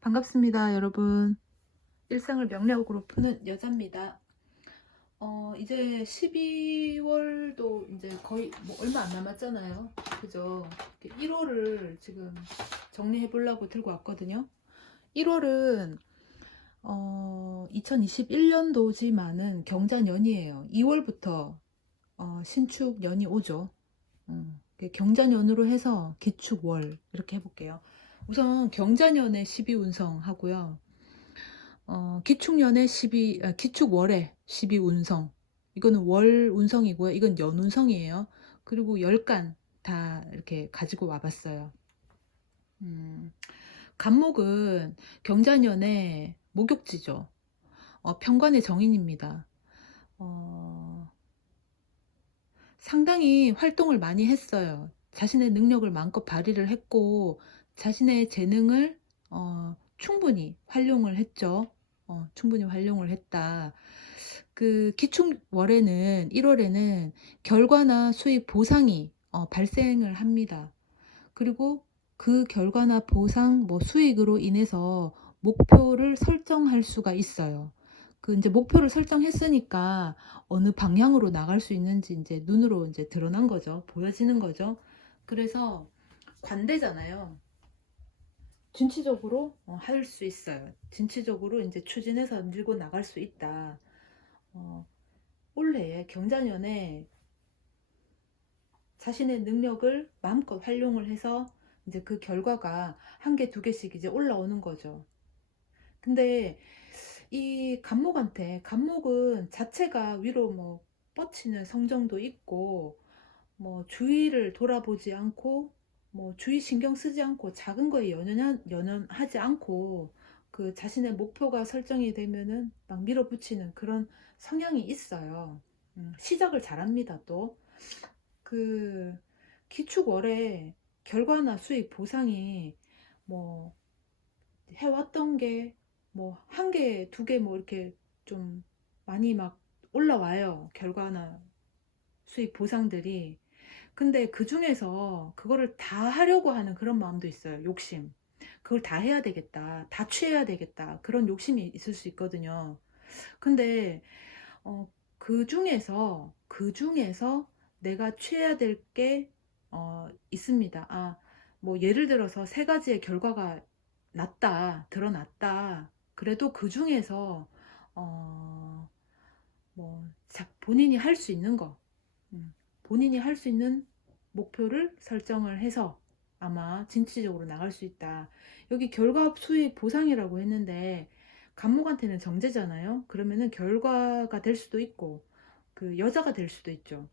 반갑습니다, 여러분. 일상을 명략으로 푸는 여자입니다. 이제 12월도 이제 거의 뭐 얼마 안 남았잖아요. 그죠? 1월을 지금 정리해 보려고 들고 왔거든요. 1월은 2021년도지만은 경자년이에요. 2월부터 신축년이 오죠. 경자년으로 해서 기축월 이렇게 해볼게요. 우선 경자년의 12운성 하고요. 기축년의 기축월의 12운성. 이거는 월 운성이고요. 이건 연 운성이에요. 그리고 10간 다 이렇게 가지고 와봤어요. 간목은 경자년의 목욕지죠. 편관의 정인입니다. 상당히 활동을 많이 했어요. 자신의 능력을 마음껏 발휘를 했고, 자신의 재능을 충분히 활용을 했죠. 충분히 활용을 했다. 그 기축월에는 1월에는 결과나 수익 보상이 발생을 합니다. 그리고 그 결과나 보상, 뭐 수익으로 인해서 목표를 설정할 수가 있어요. 그 이제 목표를 설정했으니까 어느 방향으로 나갈 수 있는지 이제 눈으로 이제 드러난 거죠. 보여지는 거죠. 그래서 관대잖아요. 진취적으로 할 수 있어요. 진취적으로 이제 추진해서 밀고 나갈 수 있다. 올해 경자년에 자신의 능력을 마음껏 활용을 해서 이제 그 결과가 한 개, 두 개씩 이제 올라오는 거죠. 근데 이 간목은 자체가 위로 뭐 뻗치는 성정도 있고, 뭐 주위를 돌아보지 않고, 뭐 주위 신경 쓰지 않고, 작은 거에 연연하지 않고, 그 자신의 목표가 설정이 되면은 막 밀어붙이는 그런 성향이 있어요. 시작을 잘합니다. 또 그 기축월에 결과나 수익 보상이 뭐 해왔던 게 뭐 한 개, 두 개 뭐 이렇게 좀 많이 막 올라와요. 결과나 수익 보상들이. 근데 그 중에서 그거를 다 하려고 하는 그런 마음도 있어요. 욕심. 그걸 다 해야 되겠다. 다 취해야 되겠다. 그런 욕심이 있을 수 있거든요. 근데 그 중에서 내가 취해야 될 게 있습니다. 뭐 예를 들어서 세 가지의 결과가 드러났다. 그래도 그 중에서 어, 뭐 본인이 할 수 있는 거, 본인이 할 수 있는 목표를 설정을 해서 아마 진취적으로 나갈 수 있다. 여기 결과 수익 보상이라고 했는데 간목한테는 정제잖아요. 그러면은 결과가 될 수도 있고 그 여자가 될 수도 있죠.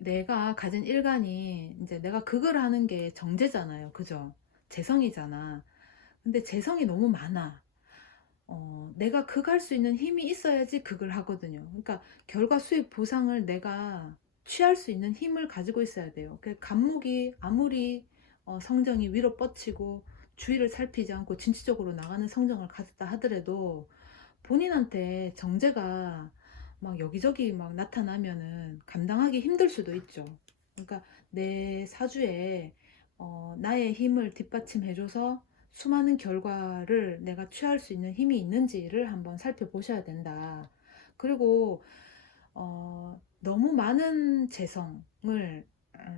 내가 가진 일간이 이제 내가 극을 하는 게 정제잖아요. 그죠? 재성이잖아. 근데 재성이 너무 많아. 내가 극할 수 있는 힘이 있어야지 극을 하거든요. 그러니까 결과 수익 보상을 내가 취할 수 있는 힘을 가지고 있어야 돼요. 그 간목이 아무리 성정이 위로 뻗치고 주위를 살피지 않고 진취적으로 나가는 성정을 가졌다 하더라도 본인한테 정제가 막 여기저기 막 나타나면은 감당하기 힘들 수도 있죠. 그러니까 내 사주에 나의 힘을 뒷받침해줘서 수많은 결과를 내가 취할 수 있는 힘이 있는지를 한번 살펴보셔야 된다. 그리고 너무 많은 재성을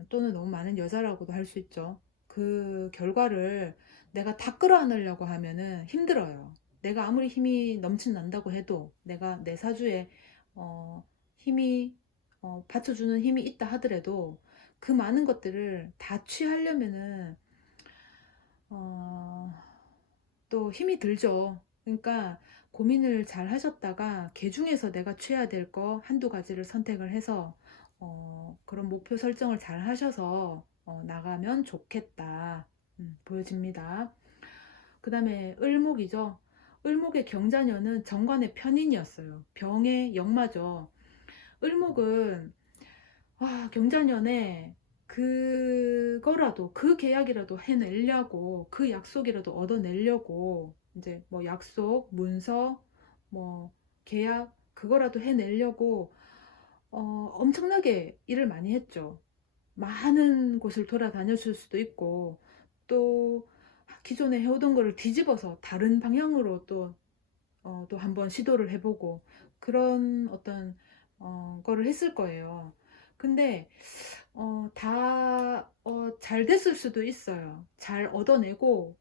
또는 너무 많은 여자라고도 할 수 있죠. 그 결과를 내가 다 끌어안으려고 하면은 힘들어요. 내가 아무리 힘이 넘친난다고 해도 내가 내 사주에 힘이 받쳐주는 힘이 있다 하더라도 그 많은 것들을 다 취하려면은 어, 또 힘이 들죠. 그러니까 고민을 잘 하셨다가 개 중에서 내가 취해야 될 거 한두 가지를 선택을 해서 그런 목표 설정을 잘 하셔서 나가면 좋겠다. 보여집니다. 그 다음에 을목이죠. 을목의 경자년은 정관의 편인이었어요. 병의 역마죠. 을목은 경자년에 그거라도 그 계약이라도 해내려고 그 약속이라도 얻어내려고 이제 뭐 약속, 문서, 뭐 계약 그거라도 해내려고 엄청나게 일을 많이 했죠. 많은 곳을 돌아다녔을 수도 있고 또 기존에 해오던 거를 뒤집어서 다른 방향으로 또 한번 시도를 해보고 그런 어떤 거를 했을 거예요. 근데 잘 됐을 수도 있어요. 잘 얻어내고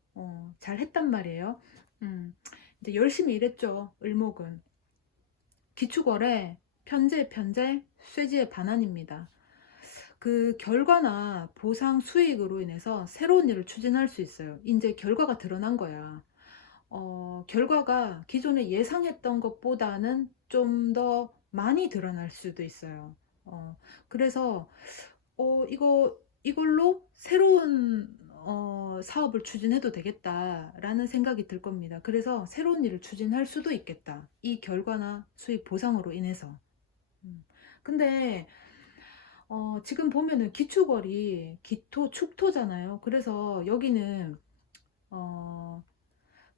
잘 했단 말이에요. 음, 이제 열심히 일했죠. 을목은 기축월에 편재, 쇠지의 반환입니다. 그 결과나 보상 수익으로 인해서 새로운 일을 추진할 수 있어요. 이제 결과가 드러난 거야. 결과가 기존에 예상했던 것보다는 좀 더 많이 드러날 수도 있어요. 그래서 이걸로 새로운 사업을 추진해도 되겠다라는 생각이 들 겁니다. 그래서 새로운 일을 추진할 수도 있겠다. 이 결과나 수익 보상으로 인해서. 음. 근데 지금 보면은 기축월이 기토, 축토잖아요. 그래서 여기는 어,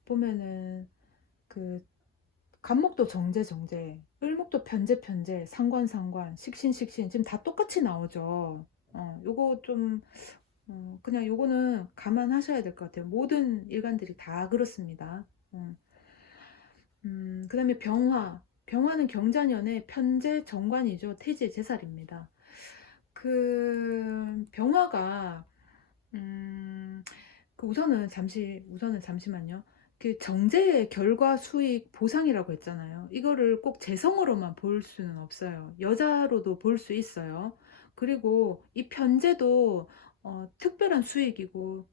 보면은 그 간목도 정제, 을목도 편제, 상관, 식신 지금 다 똑같이 나오죠. 요거 좀 그냥 요거는 감안하셔야 될 것 같아요. 모든 일간들이 다 그렇습니다. 그다음에 병화는 경자년의 편제 정관이죠. 태지의 제살입니다. 그 병화가 음, 우선은 잠시만요. 그 정제의 결과 수익 보상이라고 했잖아요. 이거를 꼭 재성으로만 볼 수는 없어요. 여자로도 볼 수 있어요. 그리고 이 편제도 특별한 수익이고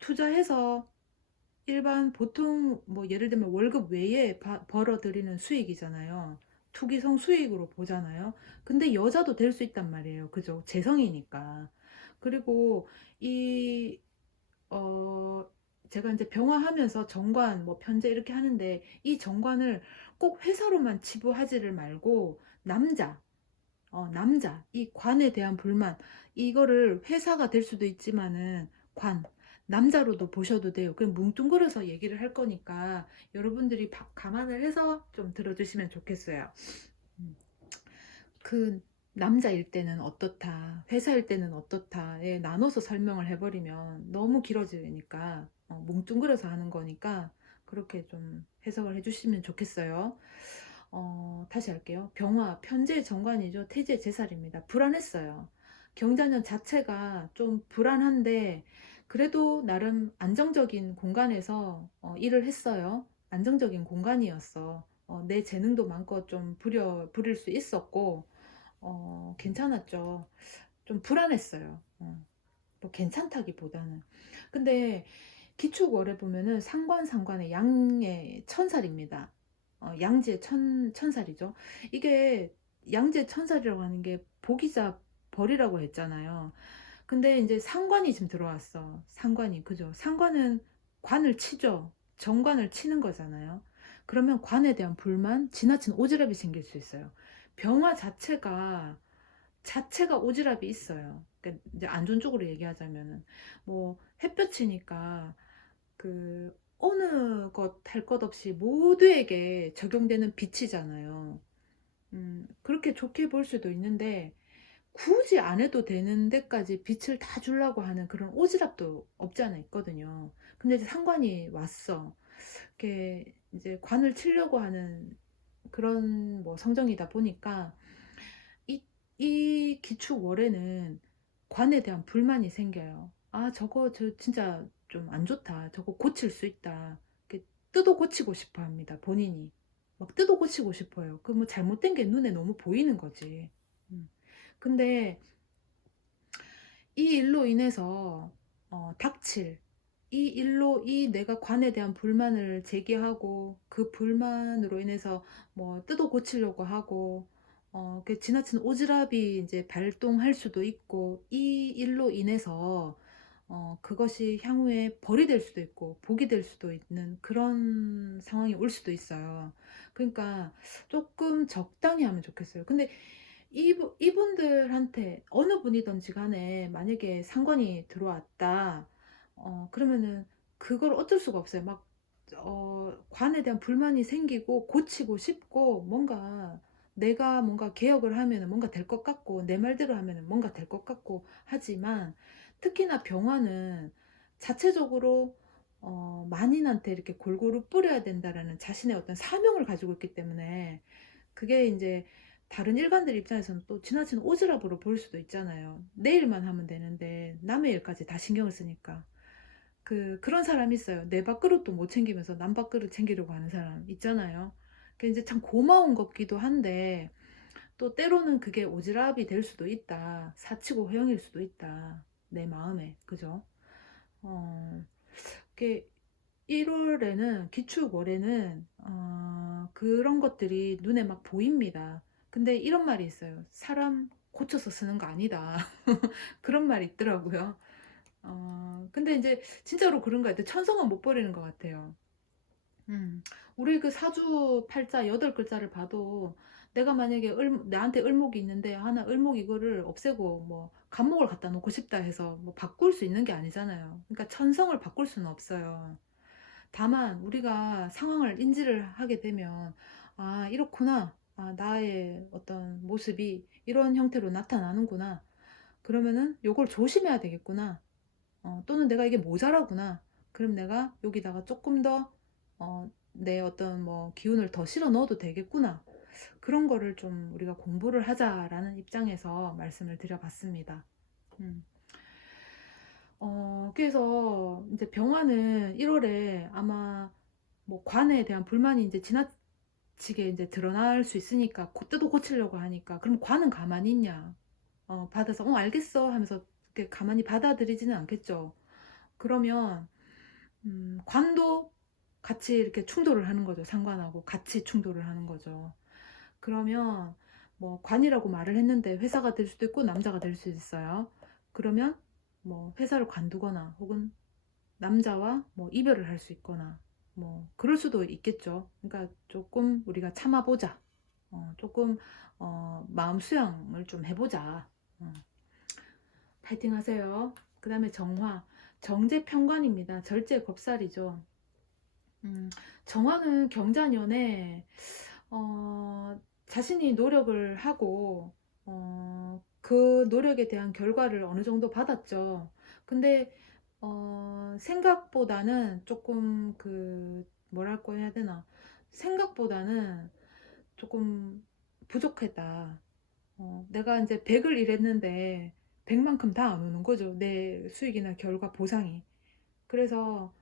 투자해서 일반 보통 뭐 예를 들면 월급 외에 벌어들이는 수익이잖아요. 투기성 수익으로 보잖아요. 근데 여자도 될 수 있단 말이에요. 그죠? 재성이니까. 그리고 이 어, 제가 이제 병화하면서 정관, 뭐 편제 이렇게 하는데 이 정관을 꼭 회사로만 치부하지를 말고 이 관에 대한 불만, 이거를 회사가 될 수도 있지만은 남자로도 보셔도 돼요. 그냥 뭉뚱그려서 얘기를 할 거니까 여러분들이 감안을 해서 좀 들어주시면 좋겠어요. 음. 그 남자일 때는 어떻다, 회사일 때는 어떻다에 나눠서 설명을 해버리면 너무 길어지니까 뭉뚱그려서 하는 거니까 그렇게 좀 해석을 해주시면 좋겠어요. 다시 할게요. 병화, 편재의 정관이죠. 태지의 제살입니다. 불안했어요. 경자년 자체가 좀 불안한데 그래도 나름 안정적인 공간에서 일을 했어요. 안정적인 공간이었어. 내 재능도 마음껏 좀 부릴 수 있었고 괜찮았죠. 좀 불안했어요. 뭐 괜찮다기보다는. 근데 기축월에 보면은 상관의 양의 천살입니다. 양지의 천살이죠. 이게 양지의 천살이라고 하는 게 복이자 벌이라고 했잖아요. 근데 이제 상관이 지금 들어왔어. 상관이, 그죠? 상관은 관을 치죠. 정관을 치는 거잖아요. 그러면 관에 대한 불만, 지나친 오지랖이 생길 수 있어요. 병화 자체가 오지랖이 있어요. 그러니까 이제 안 좋은 쪽으로 얘기하자면은 뭐 햇볕이니까 그 어느 것 할 것 없이 모두에게 적용되는 빛이잖아요. 그렇게 좋게 볼 수도 있는데 굳이 안 해도 되는 데까지 빛을 다 주려고 하는 그런 오지랖도 없지 않아 있거든요. 근데 이제 상관이 왔어. 이렇게 이제 관을 치려고 하는 그런 뭐 성정이다 보니까 이, 이 기축월에는 관에 대한 불만이 생겨요. 아, 저 진짜 좀 안 좋다. 저거 고칠 수 있다. 이렇게 뜯어 고치고 싶어 합니다. 본인이. 막 뜯어 고치고 싶어요. 그 뭐 잘못된 게 눈에 너무 보이는 거지. 음. 근데 이 일로 인해서 닥칠 이 일로 이 내가 관에 대한 불만을 제기하고 그 불만으로 인해서 뭐 뜯어 고치려고 하고 그 지나친 오지랖이 이제 발동할 수도 있고 이 일로 인해서 그것이 향후에 벌이 될 수도 있고 복이 될 수도 있는 그런 상황이 올 수도 있어요. 그러니까 조금 적당히 하면 좋겠어요. 근데 이분들한테 어느 분이든지 간에 만약에 상관이 들어왔다. 그러면은 그걸 어쩔 수가 없어요. 막, 관에 대한 불만이 생기고 고치고 싶고 뭔가 내가 뭔가 개혁을 하면은 뭔가 될 것 같고 내 말대로 하면은 뭔가 될 것 같고 하지만 특히나 병화는 자체적으로 만인한테 이렇게 골고루 뿌려야 된다라는 자신의 어떤 사명을 가지고 있기 때문에 그게 인제 다른 일반들 입장에서는 또 지나친 오지랖으로 보일 수도 있잖아요. 내 일만 하면 되는데 남의 일까지 다 신경을 쓰니까. 그런 사람이 있어요. 내 밥그릇도 못 챙기면서 남 밥그릇 챙기려고 하는 사람 있잖아요. 그게 인제 참 고마운 것기도 한데 또 때로는 그게 오지랖이 될 수도 있다. 사치고 호영일 수도 있다. 내 마음에. 그죠? 어 그게 1 월에는 기축월에는 그런 것들이 눈에 막 보입니다. 근데 이런 말이 있어요. "사람 고쳐서 쓰는 거 아니다." 그런 말이 있더라고요. 근데 인제 진짜로 그런 것 같아요. 천성은 못 버리는 것 같아요. 음. 우리 그 사주 팔자 8 글자를 봐도 내가 만약에 나한테 을목이 있는데 '아 나 을목 이거를 없애고 뭐 간목을 갖다 놓고 싶다.' 해서 뭐 바꿀 수 있는 게 아니잖아요. 그러니까 천성을 바꿀 수는 없어요. 다만 우리가 상황을 인지를 하게 되면 '아 이렇구나. 아 나의 어떤 모습이 이런 형태로 나타나는구나. 그러면은 요걸 조심해야 되겠구나. 또는 '내가 이게 모자라구나. 그럼 내가 여기다가 쪼끔 더 내 어떤 뭐 기운을 더 실어 넣어도 되겠구나.' 그런 거를 좀 우리가 공부를 하자라는 입장에서 말씀을 드려 봤습니다. 음. 그래서 인제 병화는 1 월에 아마 뭐 관에 대한 불만이 인제 지나치게 인제 드러날 수 있으니까 또 고치려고 하니까 그럼 관은 가만히 있냐. 받아서 "어 알겠어." 하면서 이렇게 가만히 받아들이지는 않겠죠. 그러면 관도 같이 이렇게 충돌을 하는 거죠. 상관하고 같이 충돌을 하는 거죠. 그러면 뭐 관이라고 말을 했는데 회사가 될 수도 있고 남자가 될 수 있어요. 그러면 뭐 회사를 관두거나 혹은 남자와 뭐 이별을 할 수 있거나 뭐 그럴 수도 있겠죠. 그러니까 조금 우리가 참아 보자. 조금 마음 수양을 좀 해 보자. 어 파이팅 하세요. 그다음에 정화. 정제편관입니다. 절제 겁살이죠. 음 정화는 경자년에 자신이 노력을 하고 그 노력에 대한 결과를 어느 정도 받았죠. 근데 생각보다는 쪼끔 뭐랄까 해야 되나. 생각보다는 쪼끔 부족했다. 내가 인제 100을 일했는데 100 만큼 다 안 오는 거죠, 내 수익이나 결과 보상이. 그래서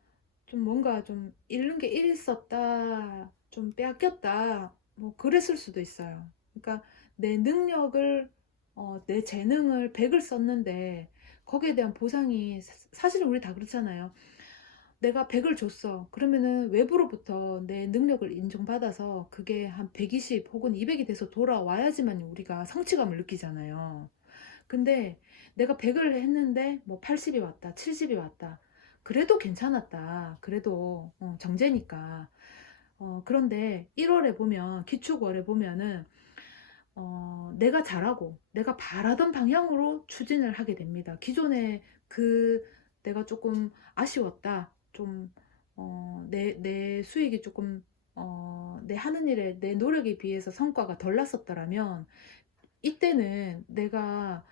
좀 뭔가 좀 '잃는 게 있었다. 좀 빼앗겼다.' 뭐 그랬을 수도 있어요. 그러니까 내 능력을 내 재능을 100을 썼는데 거기에 대한 보상이 사실은 우리 다 그렇잖아요. 내가 100을 줬어. 그러면은 외부로부터 내 능력을 인정받아서 그게 한 120 혹은 200이 돼서 돌아와야지만 우리가 성취감을 느끼잖아요. 근데 내가 100을 했는데 뭐 80이 왔다. 70이 왔다. 그래도 괜찮았다. 그래도 정제니까. 그런데 1 월에 보면 기축월에 보면은 내가 잘하고 내가 바라던 방향으로 추진을 하게 됩니다. 기존에 내가 쪼끔 아쉬웠다. 좀 내 수익이 쪼끔 내 하는 일에 내 노력에 비해서 성과가 덜 났었더라면 이때는 내가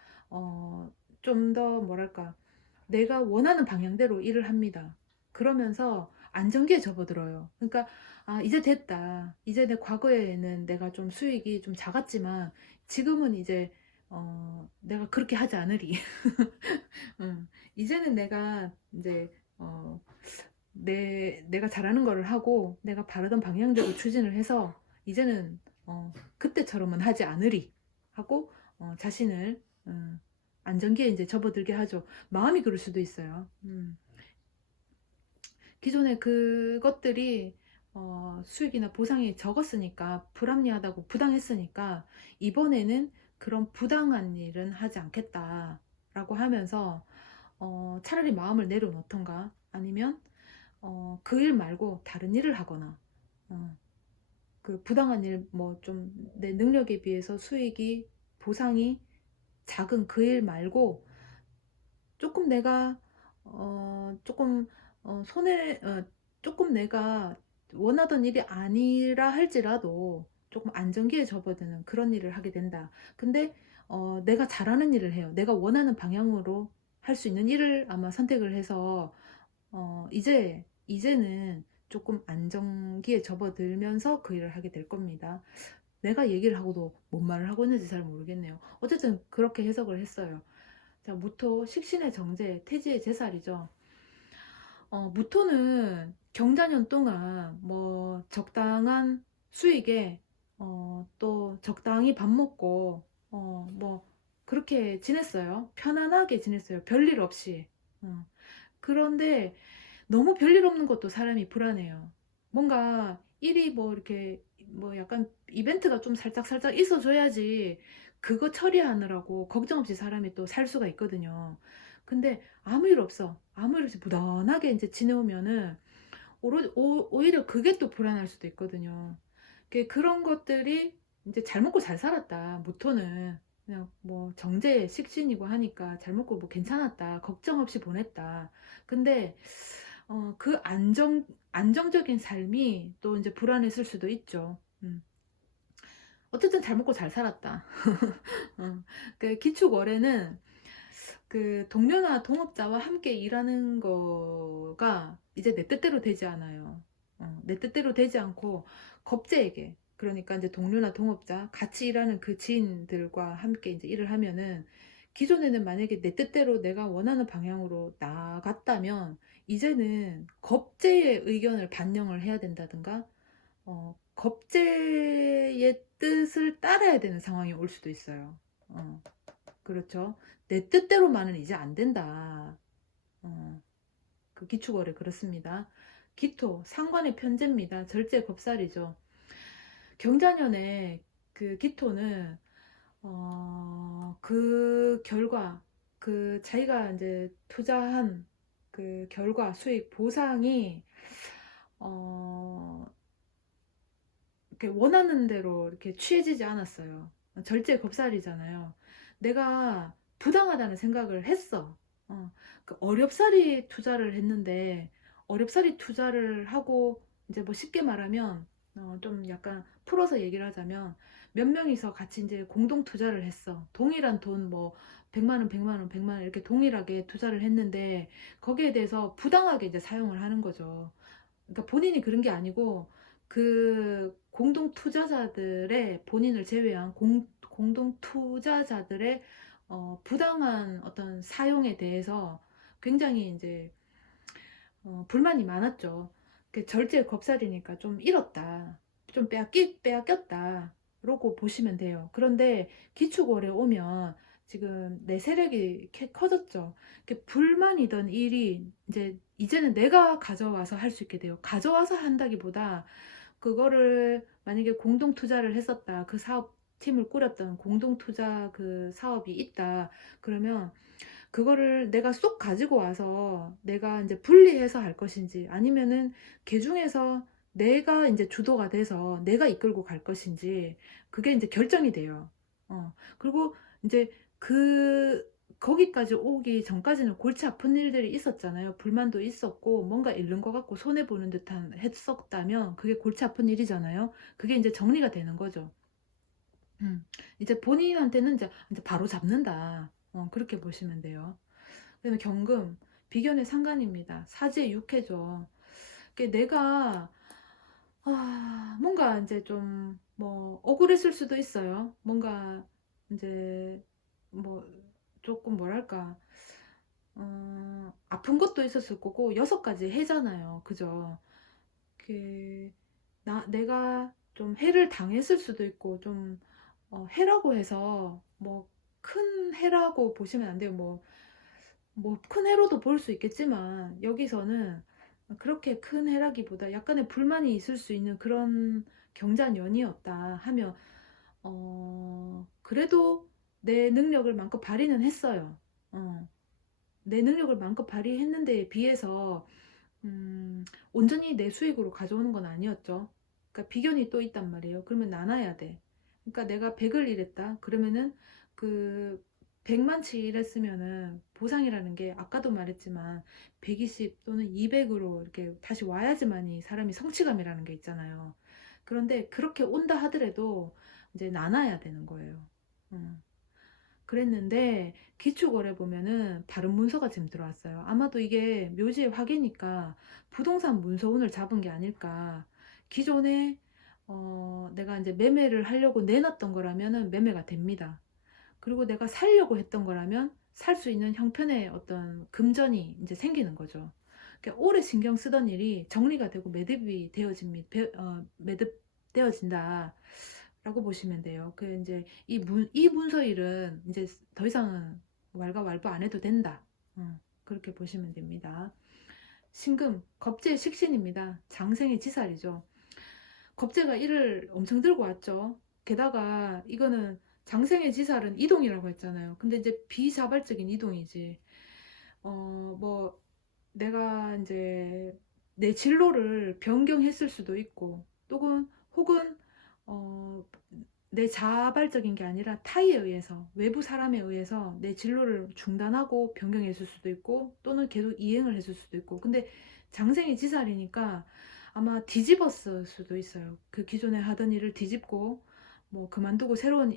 좀 더 뭐랄까 내가 원하는 방향대로 일을 합니다. 그러면서 안정기에 접어들어요. 그러니까 '아 이제 됐다. 이제 내 과거에는 내가 좀 수익이 좀 작았지만 지금은 이제 내가 그렇게 하지 않으리.' 이제는 내가 인제 어 내가 잘하는 거를 하고 내가 바라던 방향대로 추진을 해서 이제는 '그때처럼은 하지 않으리.' 하고 자신을 안정기에 인제 접어들게 하죠. 마음이 그럴 수도 있어요. 기존에 그것들이 수익이나 보상이 적었으니까 불합리하다고 부당했으니까 '이번에는 그런 부당한 일은 하지 않겠다.'라고 하면서 차라리 마음을 내려놓든가 아니면 그 일 말고 다른 일을 하거나 어 부당한 일 뭐 좀 내 능력에 비해서 수익이 보상이 작은 그 일 말고 쪼끔 내가 쪼끔 손해 쪼끔 내가 원하던 일이 아니라 할지라도 쪼끔 안정기에 접어드는 그런 일을 하게 된다. 근데 내가 잘하는 일을 해요. 내가 원하는 방향으로 할 수 있는 일을 아마 선택을 해서 이제 이제는 조금 안정기에 접어들면서 그 일을 하게 될 겁니다. 내가 얘기를 하고도 뭔 말을 하고 있는지 잘 모르겠네요. 어쨌든 그렇게 해석을 했어요. 자, 무토, 식신의 정제, 태지의 제살이죠. 무토는 경자년 동안 뭐 적당한 수익에 또 적당히 밥 먹고 뭐 그렇게 지냈어요. 편안하게 지냈어요. 별일 없이. 어. 그런데 너무 별일 없는 것도 사람이 불안해요. 뭔가 일이 뭐 이렇게 뭐 약간 이벤트가 좀 살짝 있어줘야지 그거 처리하느라고 걱정 없이 사람이 또 살 수가 있거든요. 근데 아무 일 없어. 아무 일 없이 무던하게 이제 지내오면은 오히려 그게 또 불안할 수도 있거든요. 그런 것들이 이제 잘 먹고 잘 살았다. 무토는 그냥 뭐 정제 식신이고 하니까 잘 먹고 뭐 괜찮았다. 걱정 없이 보냈다. 근데 그 안정적인 삶이 또 이제 불안했을 수도 있죠. 어쨌든 잘 먹고 잘 살았다. 그 기축월에는 그 동료나 동업자와 함께 일하는 거가 이제 내 뜻대로 되지 않아요. 내 뜻대로 되지 않고 겁제에게, 그러니까 이제 동료나 동업자 같이 일하는 그 지인들과 함께 이제 일을 하면은, 기존에는 만약에 내 뜻대로 내가 원하는 방향으로 나갔다면 이제는 겁제의 의견을 반영을 해야 된다든가 겁제의 뜻을 따라야 되는 상황이 올 수도 있어요. 그렇죠. 내 뜻대로만은 이제 안 된다. 어, 그 기축월에 그렇습니다. 기토, 상관의 편제입니다. 절제 겁살이죠. 경자년에 그 기토는 그 결과, 그 자기가 이제 투자한 그 결과 수익 보상이 어, 이렇게 원하는 대로 이렇게 취해지지 않았어요. 절제 겁살이잖아요. 내가 부당하다는 생각을 했어. 그 어렵사리 투자를 했는데, 어렵사리 투자를 하고 이제 뭐 쉽게 말하면 좀 약간 풀어서 얘기를 하자면, 몇 명이서 같이 이제 공동 투자를 했어. 동일한 돈 뭐 100만 원, 100만 원, 100만 원 이렇게 동일하게 투자를 했는데, 거기에 대해서 부당하게 이제 사용을 하는 거죠. 그러니까 본인이 그런 게 아니고 그 공동 투자자들의, 본인을 제외한 공동 투자자들의 부당한 어떤 사용에 대해서 굉장히 이제 불만이 많았죠. 그 절제 겁살이니까 좀 잃었다, 좀 빼앗겼다, 라고 보시면 돼요. 그런데 기축월에 오면 지금 내 세력이 이렇게 커졌죠. 이렇게 불만이던 일이 이제는 내가 가져와서 할 수 있게 돼요. 가져와서 한다기보다, 그거를 만약에 공동 투자를 했었다, 그 사업 팀을 꾸렸던 공동 투자 그 사업이 있다, 그러면 그거를 내가 쏙 가지고 와서 내가 이제 분리해서 할 것인지, 아니면은 개 중에서 내가 이제 주도가 돼서 내가 이끌고 갈 것인지, 그게 이제 결정이 돼요. 그리고 이제 거기까지 오기 전까지는 골치 아픈 일들이 있었잖아요. 불만도 있었고 뭔가 잃는 것 같고 손해 보는 듯한 했었다면 그게 골치 아픈 일이잖아요. 그게 이제 정리가 되는 거죠. 이제 본인한테는 이제 바로 잡는다. 그렇게 보시면 돼요. 그다음에 경금, 비견의 상관입니다. 사지의 육해죠. 내가 뭔가 이제 좀 뭐 억울했을 수도 있어요. 뭔가 이제 뭐 조금 뭐랄까 아픈 것도 있었을 거고, 6가지 해잖아요. 그죠? 그 내가 좀 해를 당했을 수도 있고, 좀 해라고 해서 뭐 큰 해라고 보시면 안 돼요. 뭐 큰 해로도 볼 수 있겠지만, 여기서는 그렇게 큰 해라기보다 약간의 불만이 있을 수 있는 그런 경자년이었다 하면, 그래도 내 능력을 마음껏 발휘는 했어요. 내 능력을 마음껏 발휘했는데에 비해서 온전히 내 수익으로 가져오는 건 아니었죠. 그러니까 비견이 또 있단 말이에요. 그러면 나눠야 돼. 그러니까 내가 100을 일했다. 그러면은 그 100만치 일했으면은 보상이라는 게 아까도 말했지만 120 또는 200으로 이렇게 다시 와야지만이 사람이 성취감이라는 게 있잖아요. 그런데 그렇게 온다 하더라도 이제 나눠야 되는 거예요. 음. 그랬는데 기축월에 보면은 다른 문서가 지금 들어왔어요. 아마도 이게 묘지의 화기니까 부동산 문서운을 잡은 게 아닐까. 기존에 내가 이제 매매를 하려고 내놨던 거라면은 매매가 됩니다. 그리고 내가 살려고 했던 거라면 살 수 있는 형편의 어떤 금전이 이제 생기는 거죠. 그러니까 오래 신경 쓰던 일이 정리가 되고 매듭되어진다. 라고 보시면 돼요. 그 이제 이 문서 일은 이제 더 이상은 왈가왈부 안 해도 된다. 그렇게 보시면 됩니다. 신금, 겁재의 식신입니다. 장생의 지살이죠. 겁재가 이를 엄청 들고 왔죠. 게다가 이거는 장생의 지살은 이동이라고 했잖아요. 근데 이제 비자발적인 이동이지. 뭐 내가 이제 내 진로를 변경했을 수도 있고, 혹은 어, 내 자발적인 게 아니라 타의에 의해서, 외부 사람에 의해서 내 진로를 중단하고 변경했을 수도 있고, 또는 계속 이행을 했을 수도 있고. 근데 장생이 지살이니까 아마 뒤집었을 수도 있어요. 그 기존에 하던 일을 뒤집고 뭐 그만두고 새로운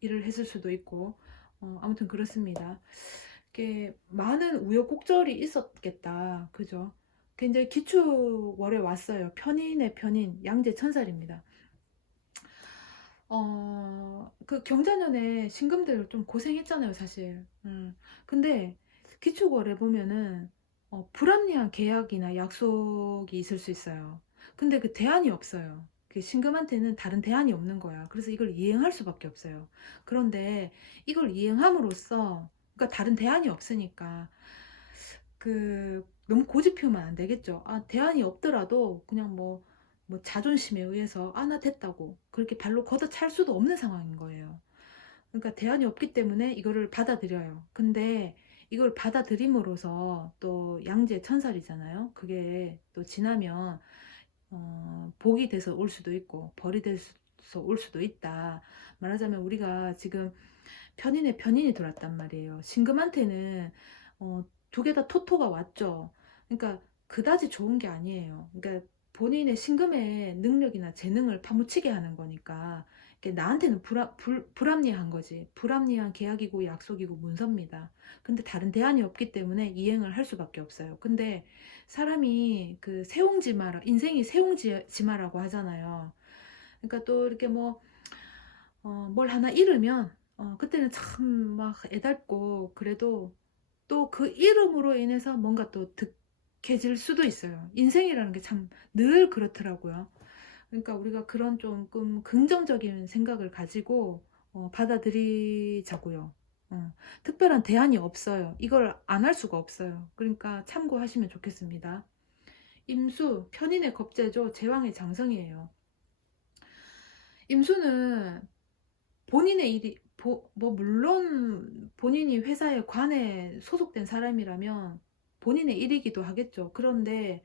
일을 했을 수도 있고. 아무튼 그렇습니다. 이게 많은 우여곡절이 있었겠다. 그죠? 굉장히 기축월에 왔어요. 편인의 편인, 양재천살입니다. 그 경자년에 신금들 좀 고생했잖아요, 사실. 근데 기축월에 보면은 불합리한 계약이나 약속이 있을 수 있어요. 근데 그 대안이 없어요. 그 신금한테는 다른 대안이 없는 거야. 그래서 이걸 이행할 수밖에 없어요. 그런데 이걸 이행함으로써, 그러니까 다른 대안이 없으니까 너무 고집 피우면 안 되겠죠. 대안이 없더라도 그냥 뭐 자존심에 의해서 나 됐다고 그렇게 발로 걷어찰 수도 없는 상황인 거예요. 그러니까 대안이 없기 때문에 이거를 받아들여요. 근데 이걸 받아들임으로써 또 양재 천살이잖아요. 그게 또 지나면 복이 돼서 올 수도 있고 벌이 돼서 올 수도 있다. 말하자면 우리가 지금 편인에 편인이 들어왔단 말이에요. 신금한테는 두 개 다 토토가 왔죠. 그러니까 그다지 좋은 게 아니에요. 그러니까 본인의 신금의 능력이나 재능을 파묻히게 하는 거니까 이게 나한테는 불합리한 거지. 불합리한 계약이고 약속이고 문서입니다. 근데 다른 대안이 없기 때문에 이행을 할 수밖에 없어요. 근데 사람이 그 세옹지마라, 인생이 세옹지마라고 하잖아요. 그러니까 또 이렇게 뭘 하나 잃으면 그때는 참 막 애달고, 그래도 또 그 이름으로 인해서 뭔가 또 득해질 수도 있어요. 인생이라는 게 참 늘 그렇더라고요. 그러니까 우리가 그런 조금 긍정적인 생각을 가지고 받아들이자고요. 특별한 대안이 없어요. 이걸 안 할 수가 없어요. 그러니까 참고하시면 좋겠습니다. 임수, 편인의 겁재죠. 제왕의 장성이에요. 임수는 본인의 일이 물론 본인이 회사에 관에 소속된 사람이라면 본인의 일이기도 하겠죠. 그런데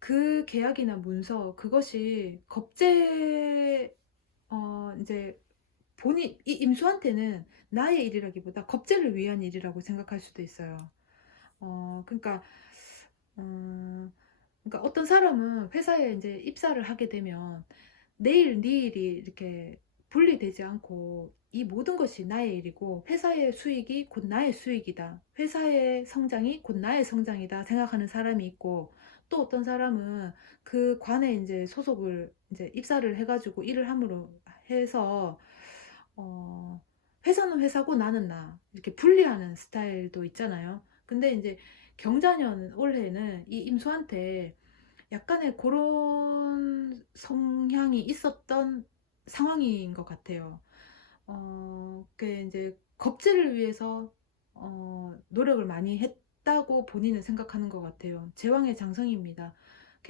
그 계약이나 문서, 그것이 겁제 이제 이 임수한테는 나의 일이라기보다 겁제를 위한 일이라고 생각할 수도 있어요. 그러니까 그러니까 어떤 사람은 회사에 이제 입사를 하게 되면 내일 네 일이 이렇게 분리되지 않고 이 모든 것이 나의 일이고 회사의 수익이 곧 나의 수익이다. 회사의 성장이 곧 나의 성장이다 생각하는 사람이 있고, 또 어떤 사람은 그 관에 이제 소속을 이제 입사를 해가지고 일을 함으로 해서 어, 회사는 회사고 나는 나 이렇게 분리하는 스타일도 있잖아요. 근데 이제 경자년 올해는 이 임수한테 약간의 그런 성향이 있었던 상황인 것 같아요. 그 이제 겁제를 위해서 노력을 많이 했다고 본인은 생각하는 것 같아요. 제왕의 장성입니다.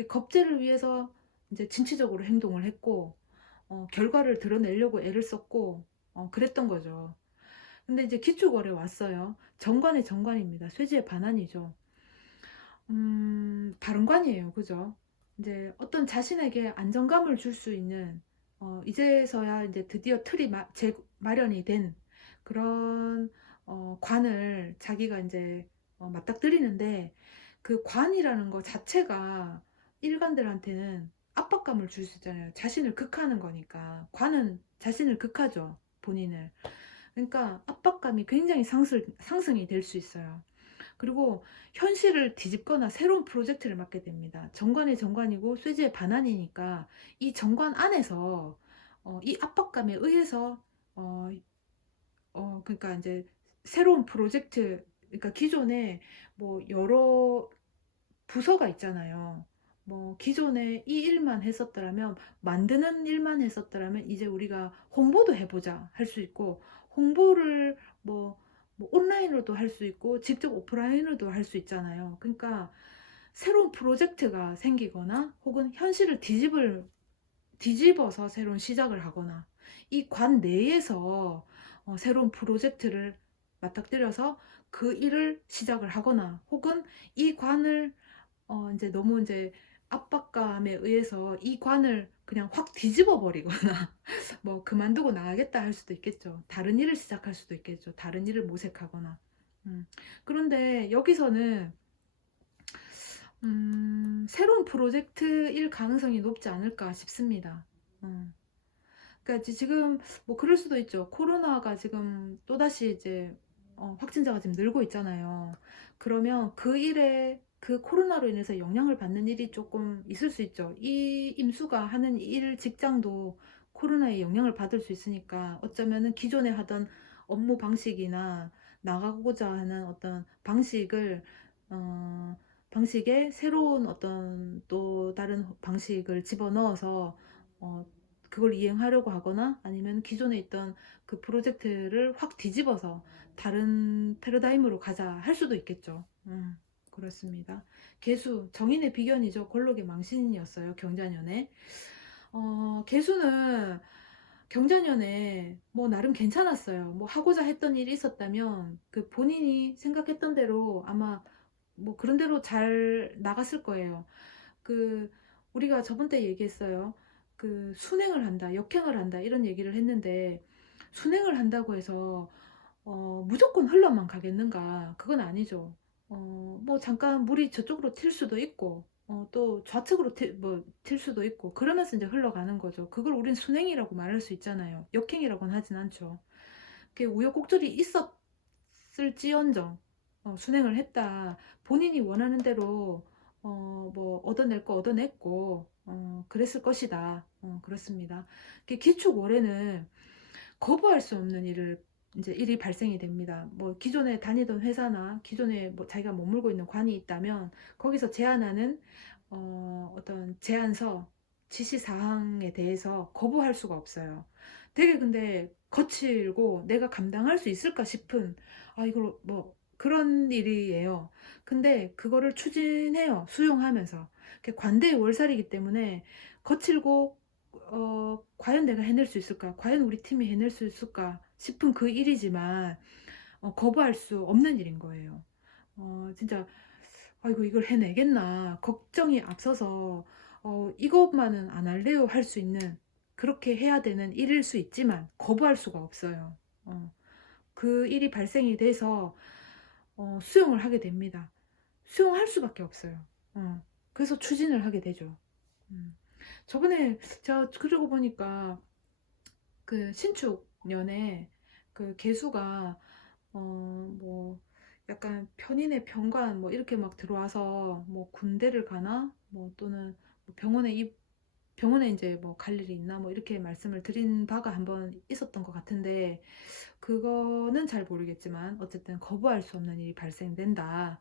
겁제를 위해서 이제 진취적으로 행동을 했고, 결과를 드러내려고 애를 썼고, 그랬던 거죠. 근데 이제 기축월에 왔어요. 정관의 정관입니다. 쇠지의 반환이죠. 바른관이에요. 그죠? 이제 어떤 자신에게 안정감을 줄 수 있는, 이제서야 이제 드디어 틀이 마련이 된 그런, 관을 자기가 이제, 맞닥뜨리는데, 그 관이라는 거 자체가 일관들한테는 압박감을 줄 수 있잖아요. 자신을 극하는 거니까. 관은 자신을 극하죠. 본인을. 그러니까 압박감이 굉장히 상승이 될 수 있어요. 그리고 현실을 뒤집거나 새로운 프로젝트를 맡게 됩니다. 정관이 정관이고 쇠지의 반환이니까 이 정관 안에서 이 압박감에 의해서 어, 그러니까 이제 새로운 프로젝트, 그러니까 기존에 뭐 여러 부서가 있잖아요. 뭐 기존에 이 일만 했었더라면, 만드는 일만 했었더라면 이제 우리가 홍보도 해보자 할 수 있고, 홍보를 뭐 온라인으로도 할 수 있고 직접 오프라인으로도 할 수 있잖아요. 그러니까 새로운 프로젝트가 생기거나 혹은 현실을 뒤집어서 새로운 시작을 하거나, 이 관 내에서 새로운 프로젝트를 맞닥뜨려서 그 일을 시작을 하거나, 혹은 이 관을 이제 너무 이제 압박감에 의해서 이 관을 그냥 확 뒤집어 버리거나 뭐 그만두고 나가겠다 할 수도 있겠죠. 다른 일을 시작할 수도 있겠죠. 다른 일을 모색하거나. 음. 그런데 여기서는 새로운 프로젝트일 가능성이 높지 않을까 싶습니다. 음. 그러니까 지금 뭐 그럴 수도 있죠. 코로나가 지금 또다시 이제 확진자가 지금 늘고 있잖아요. 그러면 그 일에, 그 코로나로 인해서 영향을 받는 일이 조금 있을 수 있죠. 이 임수가 하는 일 직장도 코로나에 영향을 받을 수 있으니까, 어쩌면은 기존에 하던 업무 방식이나 나가고자 하는 어떤 방식을 방식에 새로운 어떤 또 다른 방식을 집어넣어서 어, 그걸 이행하려고 하거나, 아니면 기존에 있던 그 프로젝트를 확 뒤집어서 다른 패러다임으로 가자 할 수도 있겠죠. 그렇습니다. 개수, 정인의 비견이죠. 권록의 망신이었어요. 경자년에. 개수는 경자년에 뭐 나름 괜찮았어요. 뭐 하고자 했던 일이 있었다면 그 본인이 생각했던 대로 아마 뭐 그런 대로 잘 나갔을 거예요. 그 우리가 저번 때 얘기했어요. 그 순행을 한다, 역행을 한다 이런 얘기를 했는데, 순행을 한다고 해서 무조건 흘러만 가겠는가? 그건 아니죠. 뭐 잠깐 물이 저쪽으로 튈 수도 있고, 또 좌측으로 튈 수도 있고, 그러면서 이제 흘러가는 거죠. 그걸 우린 순행이라고 말할 수 있잖아요. 역행이라고는 하진 않죠. 그게 우여곡절이 있었을지언정 순행을 했다. 본인이 원하는 대로 뭐 얻어낼 거 얻어냈고 그랬을 것이다. 그렇습니다. 기축월에는 거부할 수 없는 일이 발생이 됩니다. 뭐 기존에 다니던 회사나 기존에 뭐 자기가 머물고 있는 관이 있다면 거기서 제안하는 어떤 제안서, 지시사항에 대해서 거부할 수가 없어요. 되게 근데 거칠고 내가 감당할 수 있을까 싶은, 이걸 뭐 그런 일이에요. 근데 그거를 추진해요. 수용하면서. 관대의 월살이기 때문에 거칠고 과연 내가 해낼 수 있을까? 과연 우리 팀이 해낼 수 있을까? 싶은 그 일이지만 거부할 수 없는 일인 거예요. 진짜 아이고 이걸 해내겠나 걱정이 앞서서 이것만은 안 할래요 할 수 있는, 그렇게 해야 되는 일일 수 있지만 거부할 수가 없어요. 그 일이 발생이 돼서 수용을 하게 됩니다. 수용할 수밖에 없어요. 그래서 추진을 하게 되죠. 음. 저번에 제가 그러고 보니까 그 신축년에 그 개수가 뭐 약간 편인의 병관 뭐 이렇게 막 들어와서 뭐 군대를 가나 뭐 또는 뭐 병원에 이제 뭐 갈 일이 있나 뭐 이렇게 말씀을 드린 바가 한번 있었던 것 같은데, 그거는 잘 모르겠지만 어쨌든 거부할 수 없는 일이 발생된다.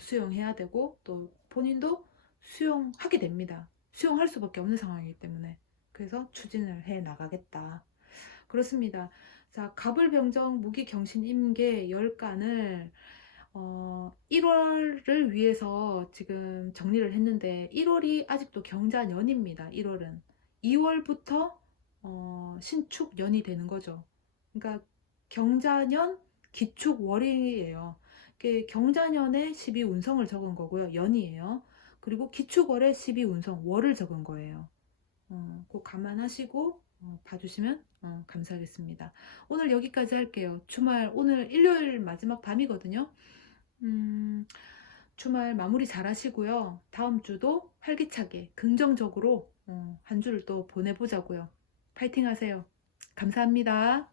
수용해야 되고 또 본인도 수용하게 됩니다. 수용할 수밖에 없는 상황이기 때문에. 그래서 추진을 해 나가겠다. 그렇습니다. 자, 갑을병정 무기경신임계 10간을 1월을 위해서 지금 정리를 했는데, 1월이 아직도 경자년입니다. 1월은 2월부터 신축년이 되는 거죠. 그러니까 경자년 기축월이에요. 경자년에 12운성을 적은 거고요. 연이에요. 그리고 기축월에 12운성 월을 적은 거예요. 꼭 감안하시고 봐주시면 감사하겠습니다. 오늘 여기까지 할게요. 오늘 일요일 마지막 밤이거든요. 음, 주말 마무리 잘 하시고요. 다음 주도 활기차게 긍정적으로 한 주를 또 보내보자고요. 파이팅 하세요. 감사합니다.